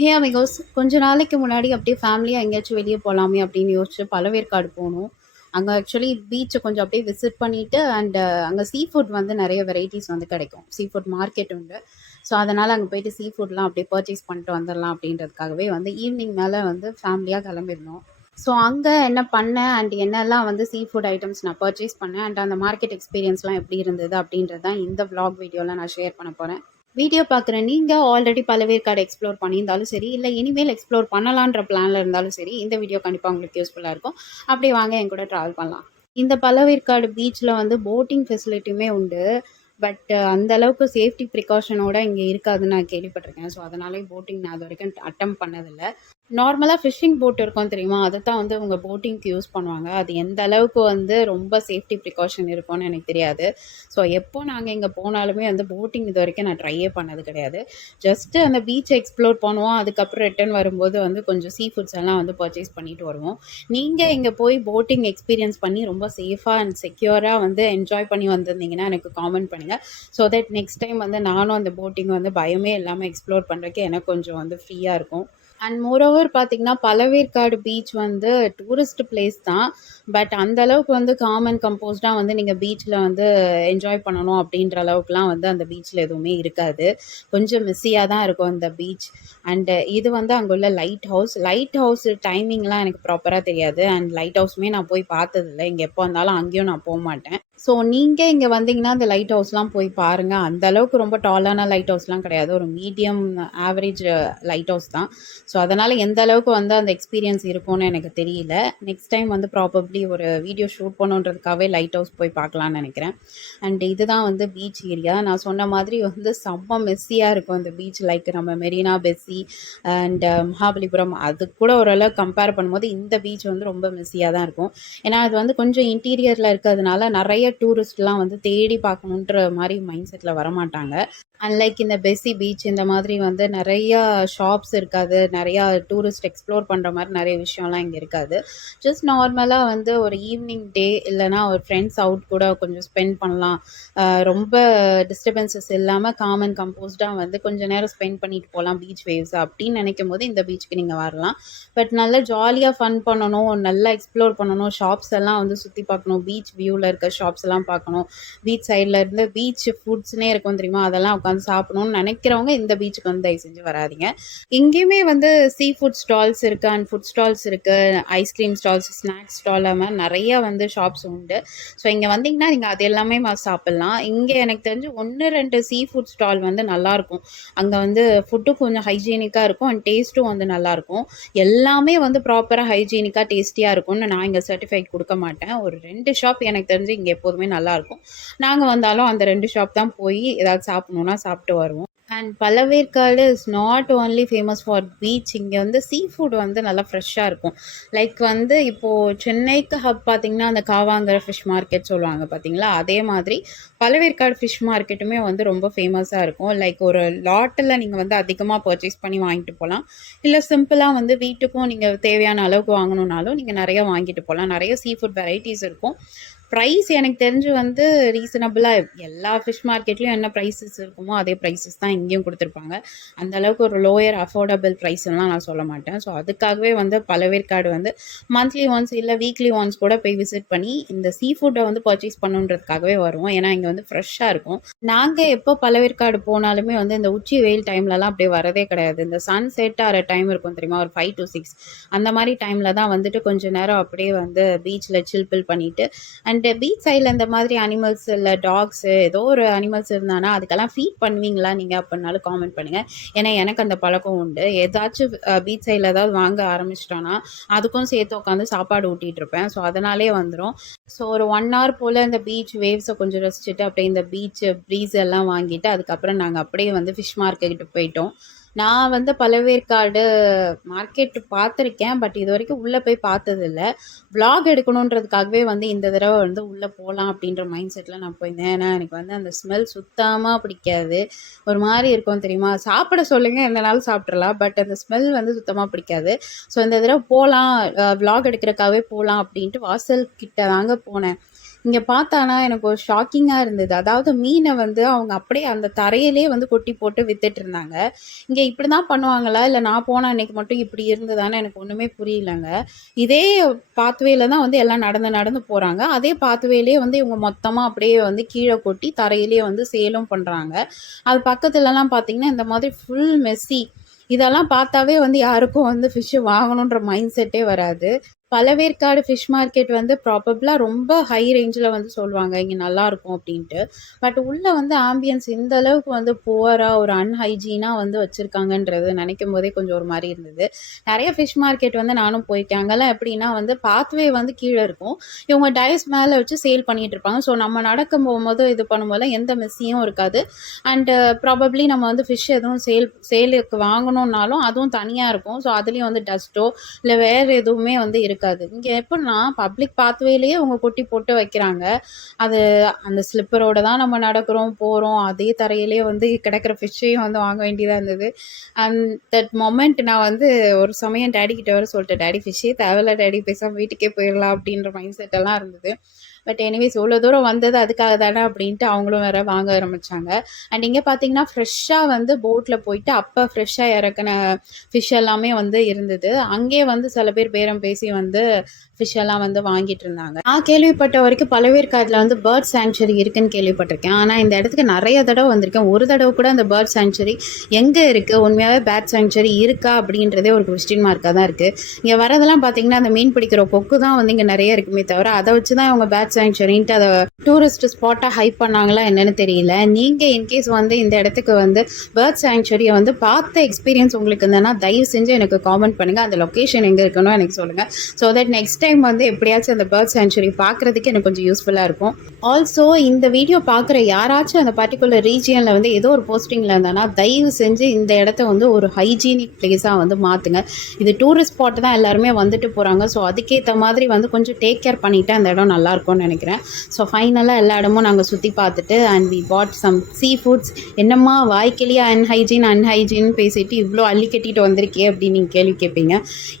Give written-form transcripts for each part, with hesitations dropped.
ஹே amigos, கொஞ்ச நாளைக்கு முன்னாடி அப்படியே ஃபேமிலியாக எங்கேயாச்சும் வெளியே போகலாமே அப்படின்னு யோசிச்சு பழவேற்காடு போனோம். அங்கே ஆக்சுவலி பீச்சை கொஞ்சம் அப்படியே விசிட் பண்ணிவிட்டு அண்ட் அங்கே சீ ஃபுட் வந்து நிறைய வெரைட்டிஸ் வந்து கிடைக்கும். சீ ஃபுட் மார்க்கெட் உண்டு. ஸோ அதனால் அங்கே போயிட்டு சீ ஃபுட்லாம் அப்படியே பர்ச்சேஸ் பண்ணிட்டு வந்துடலாம் அப்படின்றதுக்காகவே வந்து ஈவினிங் மேலே வந்து ஃபேமிலியாக கிளம்பிருந்தோம். ஸோ அங்கே என்ன பண்ணேன் அண்ட் என்னெல்லாம் வந்து சீ ஃபுட் ஐட்டம்ஸ் நான் பர்ச்சேஸ் பண்ணேன் அண்ட் அந்த மார்க்கெட் எக்ஸ்பீரியன்ஸ்லாம் எப்படி இருந்தது அப்படின்றது தான் இந்த vlog வீடியோவில் நான் ஷேர் பண்ண போகிறேன். வீடியோ பார்க்குற நீங்கள் ஆல்ரெடி பழவேற்காடு எக்ஸ்ப்ளோர் பண்ணியிருந்தாலும் சரி, இல்லை இனிமேல் எக்ஸ்ப்ளோர் பண்ணலான்ற பிளானில் இருந்தாலும் சரி, இந்த வீடியோ கண்டிப்பாக உங்களுக்கு யூஸ்ஃபுல்லாக இருக்கும். அப்படியே வாங்க என் கூட ட்ராவல் பண்ணலாம். இந்த பழவேற்காடு பீச்சில் வந்து போட்டிங் ஃபெசிலிட்டியுமே உண்டு. பட் அந்த அளவுக்கு சேஃப்டி ப்ரிகாஷனோட இங்கே இருக்காதுன்னு நான் கேள்விப்பட்டிருக்கேன். ஸோ அதனாலே போட்டிங் நான் அது வரைக்கும் அட்டம் பண்ணதில்லை. நார்மலாக ஃபிஷ்ஷிங் போட் இருக்கும் தெரியுமா, அதை தான் வந்து அவங்க போட்டிங்க்கு யூஸ் பண்ணுவாங்க. அது எந்த அளவுக்கு வந்து ரொம்ப சேஃப்டி ப்ரிகாஷன் இருக்கும்னு எனக்கு தெரியாது. ஸோ எப்போ நாங்கள் இங்கே போனாலுமே வந்து போட்டிங் இது வரைக்கும் நான் ட்ரையே பண்ணது கிடையாது. ஜஸ்ட்டு அந்த பீச்சை எக்ஸ்ப்ளோர் பண்ணுவோம். அதுக்கப்புறம் ரிட்டர்ன் வரும்போது வந்து கொஞ்சம் சீ ஃபுட்ஸ் எல்லாம் வந்து பர்ச்சேஸ் பண்ணிட்டு வருவோம். நீங்கள் இங்கே போய் போட்டிங் எக்ஸ்பீரியன்ஸ் பண்ணி ரொம்ப சேஃபாக அண்ட் செக்யூராக வந்து என்ஜாய் பண்ணி வந்திருந்தீங்கன்னா எனக்கு காமெண்ட் பண்ணுங்கள். ஸோ தட் நெக்ஸ்ட் டைம் வந்து நானும் அந்த போட்டிங் வந்து பயமே இல்லாமல் எக்ஸ்ப்ளோர் பண்ணுறதுக்கு எனக்கு கொஞ்சம் வந்து ஃப்ரீயாக இருக்கும். அண்ட் மோரோவர் பார்த்தீங்கன்னா பழவேற்காடு பீச் வந்து டூரிஸ்ட் பிளேஸ் தான். பட் அந்த அளவுக்கு வந்து காம் அண்ட் கம்போஸ்டாக வந்து நீங்கள் பீச்சில் வந்து என்ஜாய் பண்ணணும் அப்படின்ற அளவுக்குலாம் வந்து அந்த பீச்சில் எதுவுமே இருக்காது. கொஞ்சம் மிஸ்ஸியாக தான் இருக்கும் அந்த பீச். அண்டு இது வந்து அங்கே உள்ள லைட் ஹவுஸ் டைமிங்லாம் எனக்கு ப்ராப்பராக தெரியாது. அண்ட் லைட் ஹவுஸுமே நான் போய் பார்த்ததில்ல. இங்கே எப்போ வந்தாலும் அங்கேயும் நான் போக மாட்டேன். ஸோ நீங்கள் இங்கே வந்தீங்கன்னா அந்த லைட் ஹவுஸ்லாம் போய் பாருங்கள். அந்த அளவுக்கு ரொம்ப டாலான லைட் ஹவுஸ்லாம் கிடையாது. ஒரு மீடியம் ஆவரேஜ் லைட் ஹவுஸ் தான். ஸோ அதனால் எந்த அளவுக்கு வந்து அந்த எக்ஸ்பீரியன்ஸ் இருக்கும்னு எனக்கு தெரியல. நெக்ஸ்ட் டைம் வந்து ப்ராபப்ளி ஒரு வீடியோ ஷூட் பண்ணுன்றதுக்காகவே லைட் ஹவுஸ் போய் பார்க்கலான்னு நினைக்கிறேன். அண்ட் இதுதான் வந்து பீச் ஏரியா. நான் சொன்ன மாதிரி வந்து செம்ம மெஸ்ஸியாக இருக்கும் இந்த பீச். லைக் நம்ம மெரினா பெஸ்ஸி அண்ட் மகாபலிபுரம் அது கூட ஓரளவு கம்பேர் பண்ணும்போது இந்த பீச் வந்து ரொம்ப மெஸ்ஸியாக தான் இருக்கும். ஏன்னா அது வந்து கொஞ்சம் இன்டீரியரில் இருக்கிறதுனால நிறைய டூரிஸ்ட்லாம் வந்து தேடி பார்க்கணுன்ற மாதிரி மைண்ட் செட்டில் வரமாட்டாங்க. அன்லைக் இந்த பெஸ்ஸி பீச் இந்த மாதிரி வந்து நிறையா ஷாப்ஸ் இருக்காது. நிறையா டூரிஸ்ட் எக்ஸ்ப்ளோர் பண்ணுற மாதிரி நிறைய விஷயம்லாம் இங்கே இருக்காது. ஜஸ்ட் நார்மலாக வந்து ஒரு ஈவினிங் டே இல்லைனா ஒரு ஃப்ரெண்ட்ஸ் அவுட் கூட கொஞ்சம் ஸ்பெண்ட் பண்ணலாம். ரொம்ப டிஸ்டர்பன்சஸ் இல்லாமல் காம் அண்ட் கம்போஸ்டாக வந்து கொஞ்சம் நேரம் ஸ்பெண்ட் பண்ணிட்டு போகலாம் பீச் வேவ்ஸ் அப்படின்னு நினைக்கும் போது இந்த பீச்சுக்கு நீங்கள் வரலாம். பட் நல்லா ஜாலியாக ஃபன் பண்ணணும், நல்லா எக்ஸ்ப்ளோர் பண்ணணும், ஷாப்ஸ் எல்லாம் வந்து சுற்றி பார்க்கணும், பீச் வியூவில் இருக்க ஷாப்ஸ் எல்லாம் பார்க்கணும், பீச் சைடில் இருந்து பீச் ஃபுட்ஸ்னே இருக்கும் தெரியுமா, அதெல்லாம் உட்காந்து சாப்பிடணும்னு நினைக்கிறவங்க இந்த பீச்சுக்கு வந்து தயவு செஞ்சு வராதிங்க. இங்கேயுமே வந்து சீ ஃபுட் ஸ்டால்ஸ் இருக்குது அண்ட் ஃபுட் ஸ்டால்ஸ் இருக்குது, ஐஸ்கிரீம் ஸ்டால்ஸ், ஸ்நாக்ஸ் ஸ்டால், அது மாதிரி நிறைய வந்து ஷாப்ஸ் உண்டு. ஸோ இங்கே வந்தீங்கன்னா நீங்கள் அது எல்லாமே சாப்பிட்லாம். இங்கே எனக்கு தெரிஞ்சு 1-2 சீ ஃபுட் ஸ்டால் வந்து நல்லாயிருக்கும். அங்கே வந்து ஃபுட்டும் கொஞ்சம் ஹைஜீனிக்காக இருக்கும் அண்ட் டேஸ்ட்டும் வந்து நல்லாயிருக்கும். எல்லாமே வந்து ப்ராப்பராக ஹைஜீனிக்காக டேஸ்டியாக இருக்கும்னு நான் இங்கே சர்டிஃபைட் கொடுக்க மாட்டேன். ஒரு 2 ஷாப் எனக்கு தெரிஞ்சு இங்கே எப்போதுமே நல்லாயிருக்கும். நாங்கள் வந்தாலும் அந்த 2 ஷாப் தான் போய் ஏதாவது சாப்பிட்ணுன்னா சாப்பிட்டு வருவோம். And Pazhaverkadu is not only famous for beach. இங்கே வந்து சீ ஃபுட் வந்து நல்லா ஃப்ரெஷ்ஷாக இருக்கும். லைக் வந்து இப்போது சென்னைக்கு ஹப் பார்த்திங்கன்னா அந்த காவாங்கரை ஃபிஷ் மார்க்கெட் சொல்லுவாங்க பார்த்தீங்களா, அதே மாதிரி பழவேற்காடு ஃபிஷ் மார்க்கெட்டுமே வந்து ரொம்ப ஃபேமஸாக இருக்கும். லைக் ஒரு லாட்டில் நீங்கள் வந்து அதிகமாக பர்ச்சேஸ் பண்ணி வாங்கிட்டு போகலாம். இல்லை சிம்பிளாக வந்து வீட்டுக்கும் நீங்கள் தேவையான அளவுக்கு வாங்கணுன்னாலும் நீங்கள் நிறையா வாங்கிட்டு போகலாம். நிறைய சீ ஃபுட் வெரைட்டிஸ் இருக்கும். ப்ரைஸ் எனக்கு தெரிஞ்சு வந்து ரீசனபிளாக எல்லா ஃபிஷ் மார்க்கெட்லேயும் என்ன ப்ரைஸஸ் இருக்குமோ அதே ப்ரைஸஸ் தான் இங்கேயும் கொடுத்துருப்பாங்க. அந்தளவுக்கு ஒரு லோயர் அஃபோர்டபுள் ப்ரைஸ்லாம் நான் சொல்ல மாட்டேன். ஸோ அதுக்காகவே வந்து பழவேற்காடு வந்து மந்த்லி ஒன்ஸ் இல்லை வீக்லி ஒன்ஸ் கூட போய் விசிட் பண்ணி இந்த சீ ஃபுட்டை வந்து பர்ச்சேஸ் பண்ணுன்றதுக்காகவே வருவோம். ஏன்னா இங்கே வந்து ஃப்ரெஷ்ஷாக இருக்கும். நாங்கள் எப்போ பழவேற்காடு போனாலுமே வந்து இந்த உச்சி வெயில் டைம்லலாம் அப்படியே வரதே கிடையாது. இந்த சன் செட் ஆகிற டைம் இருக்கும் தெரியுமா, ஒரு 5 to 6 அந்த மாதிரி டைமில் தான் வந்துட்டு கொஞ்சம் நேரம் அப்படியே வந்து பீச்சில் சில்பில் பண்ணிவிட்டு அண்ட் பீச் சைடில் இந்த மாதிரி அனிமல்ஸ் இல்லை டாக்ஸு ஏதோ ஒரு அனிமல்ஸ் இருந்தானா அதுக்கெல்லாம் ஃபீட் பண்ணுவீங்களா நீங்கள் அப்படின்னாலும் காமெண்ட் பண்ணுங்கள். ஏன்னா எனக்கு அந்த பழக்கம் உண்டு. ஏதாச்சும் பீச் சைடில் ஏதாவது வாங்க ஆரம்பிச்சிட்டோன்னா அதுக்கும் சேர்த்து உட்காந்து சாப்பாடு ஊட்டிகிட்டு இருப்பேன். ஸோ அதனாலே வந்துடும். ஸோ ஒரு 1 hour போல் இந்த பீச் வேவ்ஸை கொஞ்சம் ரசிச்சுட்டு அப்படியே இந்த பீச் ப்ரீஸ் எல்லாம் வாங்கிட்டு அதுக்கப்புறம் நாங்கள் அப்படியே வந்து ஃபிஷ் மார்க்கெட்டு போயிட்டோம். நான் வந்து பழவேற்காடு மார்க்கெட் பார்த்துருக்கேன். பட் இது வரைக்கும் உள்ளே போய் பார்த்ததில்ல. விளாக் எடுக்கணுன்றதுக்காகவே வந்து இந்த தடவை வந்து உள்ளே போகலாம் அப்படின்ற மைண்ட் செட்டில் நான் போயிருந்தேன். ஏன்னா எனக்கு வந்து அந்த ஸ்மெல் சுத்தமாக பிடிக்காது. ஒரு மாதிரி இருக்கும் தெரியுமா, சாப்பிட சொல்லுங்கள் எந்தனாலும் சாப்பிட்றலாம், பட் அந்த ஸ்மெல் வந்து சுத்தமாக பிடிக்காது. ஸோ இந்த தடவை போகலாம், விளாக் எடுக்கிறதுக்காகவே போகலாம் அப்படின்ட்டு வாசல் கிட்ட தாங்க போனேன். இங்க பார்த்தானா எனக்கு ஒரு ஷாக்கிங்கா இருந்தது. அதாவது மீன வந்து அவங்க அப்படியே அந்த தரையிலேயே வந்து கொட்டி போட்டு வித்துட்டுருந்தாங்க. இங்க இப்படிதான் பண்ணுவாங்களா? இல்ல நான் போன அன்னைக்கு மட்டும் இப்படி இருந்ததான்னு எனக்கு ஒண்ணுமே புரியலங்க. இதே பாத்வேல தான் வந்து எல்லாம் நடந்து நடந்து போறாங்க. அதே பாத்வேலயே வந்து இவங்க மொத்தமா அப்படியே வந்து கீழ கொட்டி தரையிலேயே வந்து சேலும் பண்றாங்க. அது பக்கத்துலலாம் பார்த்தீங்கன்னா, இந்த மாதிரி ஃபுல் மெஸ்ஸி. இதெல்லாம் பார்த்தாவே வந்து யாருக்கும் வந்து ஃபிஷ் வாங்கணுன்ற மைண்ட் செட்டே வராது. பழவேற்காடு ஃபிஷ் மார்க்கெட் வந்து ப்ராபப்ளா ரொம்ப ஹை ரேஞ்சில வந்து சொல்லுவாங்க. இங்க நல்லாருக்கும் அப்டின்ட்டு. பட் உள்ள வந்து ஆம்பியன்ஸ் இந்த அளவுக்கு வந்து புவரா ஒரு அன்ஹைஜீனா வந்து வச்சிருக்காங்கன்றது நெனைக்கும்போதே கொஞ்சம் ஒரு மாரி இருந்தது. நெறைய ஃபிஷ் மார்க்கெட் வந்து நானும் போயிருக்கேன். அங்கலாம் எப்டின்னா வந்து பாத்வே வந்து கீழ இருக்கும். இவங்க டைஸ் மேல வச்சு சேல் பண்ணிட்டு இருப்பாங்க. ஸோ நம்ம நடக்க போம்போது இது பண்ணும்போதெல்லாம் எந்த மெஸ்ஸியும் இருக்காது. அண்ட் ப்ராபப்ளி நம்ம வந்து ஃபிஷ் எதுவும் சேலுக்கு வாங்கணும்னாலும் அதுவும் தனியா இருக்கும். ஸோ அதுலயும் வந்து டஸ்ட்டோ இல்ல வேற எதுவுமே வந்து இருக்காது. இங்க எப்புட்னா பப்ளிக் பாத்வேலயே அவங்க கொட்டி போட்டு வைக்கிறாங்க. அது அந்த ஸ்லிப்பரோட தான் நம்ம நடக்கிறோம், போறோம். அதே தரையிலேயே வந்து கிடக்கிற ஃபிஷ்ஷையும் வந்து வாங்க வேண்டியதா இருந்தது. அண்ட் தட் மொமெண்ட் நான் வந்து ஒரு சமயம் டாடி கிட்ட வேற சொல்லிட்டேன். டாடி ஃபிஷ்ஷே தேவையில்ல டாடி, பேசாம வீட்டுக்கே போயிடலாம் அப்படின்ற மைண்ட் செட் எல்லாம் இருந்தது. பட் எனிவேஸ் இவ்வளோ தூரம் வந்தது அதுக்காக தானே அப்படின்ட்டு அவங்களும் வேற வாங்க ஆரம்பிச்சாங்க. அண்ட் இங்கே பார்த்தீங்கன்னா ஃப்ரெஷ்ஷாக வந்து போட்டில் போயிட்டு அப்போ ஃப்ரெஷ்ஷாக இறக்குன ஃபிஷ் எல்லாமே வந்து இருந்தது. அங்கேயே வந்து சில பேர் பேரம் பேசி வந்து ஃபிஷ் எல்லாம் வந்து வாங்கிட்டு இருந்தாங்க. நான் கேள்விப்பட்ட வரைக்கும் பழவேற்காட்டில் வந்து பேர்ட் சாங்சுரி இருக்குன்னு கேள்விப்பட்டிருக்கேன். ஆனால் இந்த இடத்துக்கு நிறைய தடவை வந்திருக்கேன். ஒரு தடவை கூட அந்த பேர்ட் சாங்சுரி எங்கே இருக்குது, உண்மையாகவே பேர்ட் சாங்சுரி இருக்கா அப்படின்றதே ஒரு கொஸ்டின் மார்க்காக தான் இருக்குது. இங்கே வரதெல்லாம் பார்த்தீங்கன்னா அந்த மீன் பிடிக்கிற கொக்கு தான் வந்து இங்கே நிறைய இருக்குமே தவிர அதை வச்சு தான் இவங்க பேர்ட் சாங்சுரின்ட்டு அதை டூரிஸ்ட் ஸ்பாட்டாக ஹைப் பண்ணாங்களா என்னன்னு தெரியல. நீங்கள் இன்கேஸ் வந்து இந்த இடத்துக்கு வந்து பேர்ட் சாங்சுரியை வந்து பார்த்த எக்ஸ்பீரியன்ஸ் உங்களுக்கு இருந்ததுன்னா தயவு செஞ்சு எனக்கு காமெண்ட் பண்ணுங்கள். அந்த லொக்கேஷன் எங்கே இருக்குன்னு எனக்கு சொல்லுங்கள். ஸோ தட் நெக்ஸ்ட் டைம் வந்து எப்படியாச்சும் அந்த பேர்ட் சாங்சுரி பார்க்குறதுக்கு எனக்கு கொஞ்சம் யூஸ்ஃபுல்லாக இருக்கும். ஆல்சோ இந்த வீடியோ பார்க்குற யாராச்சும் அந்த பர்டிகுலர் ரீஜியனில் வந்து ஏதோ ஒரு போஸ்டிங்கில் இருந்தானா தயவு செஞ்சு இந்த இடத்த வந்து ஒரு ஹைஜீனிக் பிளேஸாக வந்து மாற்றுங்க. இது டூரிஸ்ட் ஸ்பாட் தான், எல்லாருமே வந்துட்டு போகிறாங்க. ஸோ அதுக்கேற்ற மாதிரி வந்து கொஞ்சம் டேக் கேர் பண்ணிவிட்டு அந்த இடம் நல்லாயிருக்கும்னு நினைக்கிறேன். ஸோ ஃபைனலாக எல்லா இடமும் நாங்கள் சுற்றி பார்த்துட்டு and we bought some sea foods. என்னம்மா வாய்க்கிலேயே அன்ஹைஜீன் பேசிட்டு இவ்வளோ அள்ளி கட்டிட்டு வந்திருக்கே அப்படின்னு நீங்கள் கேள்வி கேட்பீங்க.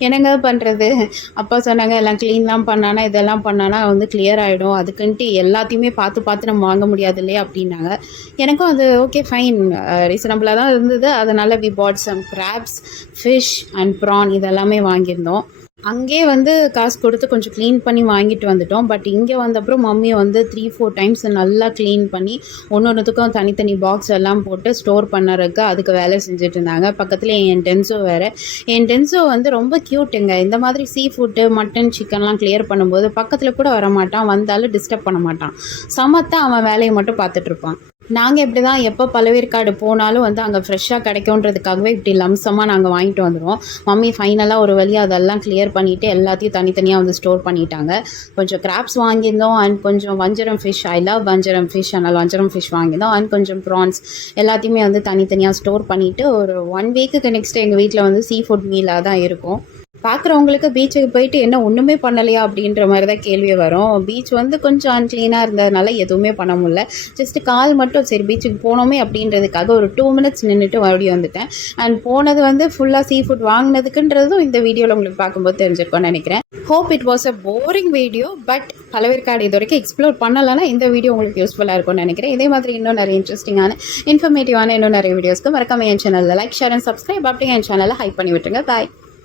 என்னங்க பண்ணுறது, அப்பா சொன்னாங்க எல்லாம் க்ளீன்லாம் பண்ணானா இதெல்லாம் பண்ணானா வந்து கிளியர் ஆகிடும், அதுக்குன்ட்டு எல்லாத்தையுமே பார்த்து நம்ம வாங்க முடியாது இல்லையா அப்படின்னாங்க. எனக்கும் அது ஓகே ஃபைன் ரீசனபிளாக தான் இருந்தது. அதனால் we bought some crabs, fish and prawn இதெல்லாமே வாங்கியிருந்தோம். அங்கே வந்து காசு கொடுத்து கொஞ்சம் க்ளீன் பண்ணி வாங்கிட்டு வந்துட்டோம். பட் இங்கே வந்தப்புறம் மம்மி வந்து 3-4 டைம்ஸ் நல்லா க்ளீன் பண்ணி ஒன்றுத்துக்கும் தனித்தனி பாக்ஸ் எல்லாம் போட்டு ஸ்டோர் பண்ணுறதுக்கு அதுக்கு வேலை செஞ்சுட்டு இருந்தாங்க. பக்கத்தில் என் டென்சோ வேறு. என் டென்சோ வந்து ரொம்ப க்யூட்டுங்க. இந்த மாதிரி சீ ஃபுட்டு மட்டன் சிக்கன்லாம் கிளியர் பண்ணும்போது பக்கத்தில் கூட வர மாட்டான், வந்தாலும் டிஸ்டர்ப் பண்ண மாட்டான். சமத்தான் அவன் வேலையை மட்டும் பார்த்துட்ருப்பான். நாங்கள் இப்படி தான் எப்போ பழவேற்காடு போனாலும் வந்து அங்கே ஃப்ரெஷ்ஷாக கிடைக்குன்றதுக்காகவே இப்படி லம்சமாக நாங்கள் வாங்கிட்டு வந்துடுவோம். மம்மி ஃபைனலாக ஒரு வழியாக அதெல்லாம் கிளியர் பண்ணிவிட்டு எல்லாத்தையும் தனித்தனியாக வந்து ஸ்டோர் பண்ணிட்டாங்க. கொஞ்சம் கிராப்ஸ் வாங்கியிருந்தோம் அண்ட் கொஞ்சம் வஞ்சரம் ஃபிஷ், ஐ லவ் வஞ்சரம் ஃபிஷ், அதனால் வஞ்சரம் ஃபிஷ் வாங்கியிருந்தோம் அண்ட் கொஞ்சம் ப்ரான்ஸ் எல்லாத்தையுமே வந்து தனித்தனியாக ஸ்டோர் பண்ணிவிட்டு ஒரு 1 வீக்குக்கு நெக்ஸ்ட்டு எங்கள் வீட்டில் வந்து சீ ஃபுட் மீலாக தான் இருக்கும். பார்க்குறவங்களுக்கு பீச்சுக்கு போயிட்டு என்ன ஒன்றுமே பண்ணலையா அப்படின்ற மாதிரி தான் கேள்வி வரும். பீச் வந்து கொஞ்சம் அன்க்ளீனாக இருந்ததுனால எதுவுமே பண்ண முடியல. ஜஸ்ட்டு கால் மட்டும் சரி பீச்சுக்கு போனோமே அப்படின்றதுக்காக ஒரு 2 மினிட்ஸ் நின்றுட்டு மறுபடியும் வந்துட்டேன். அண்ட் போனது வந்து ஃபுல்லாக சீ ஃபுட் வாங்கினதுக்குன்றதும் இந்த வீடியோவில் உங்களுக்கு பார்க்கும்போது தெரிஞ்சிருக்கும்னு நினைக்கிறேன். Hope it was a boring video. But Pazhaverkadu இது வரைக்கும் எக்ஸ்ப்ளோர் பண்ணலைன்னா இந்த வீடியோ உங்களுக்கு யூஸ்ஃபுல்லாக இருக்கும்னு நினைக்கிறேன். இதே மாதிரி இன்னும் நிறைய இன்ட்ரெஸ்டிங்கான இன்ஃபர்மேட்டிவான இன்னும் நிறைய வீடியோஸ்க்கு மறக்காம என் சேனலில் லைக், ஷேர் அண்ட் சப்ஸ்கிரைப் அப்படியே என் சேனலை ஹைப் பண்ணி விட்டுருங்க. பாய்.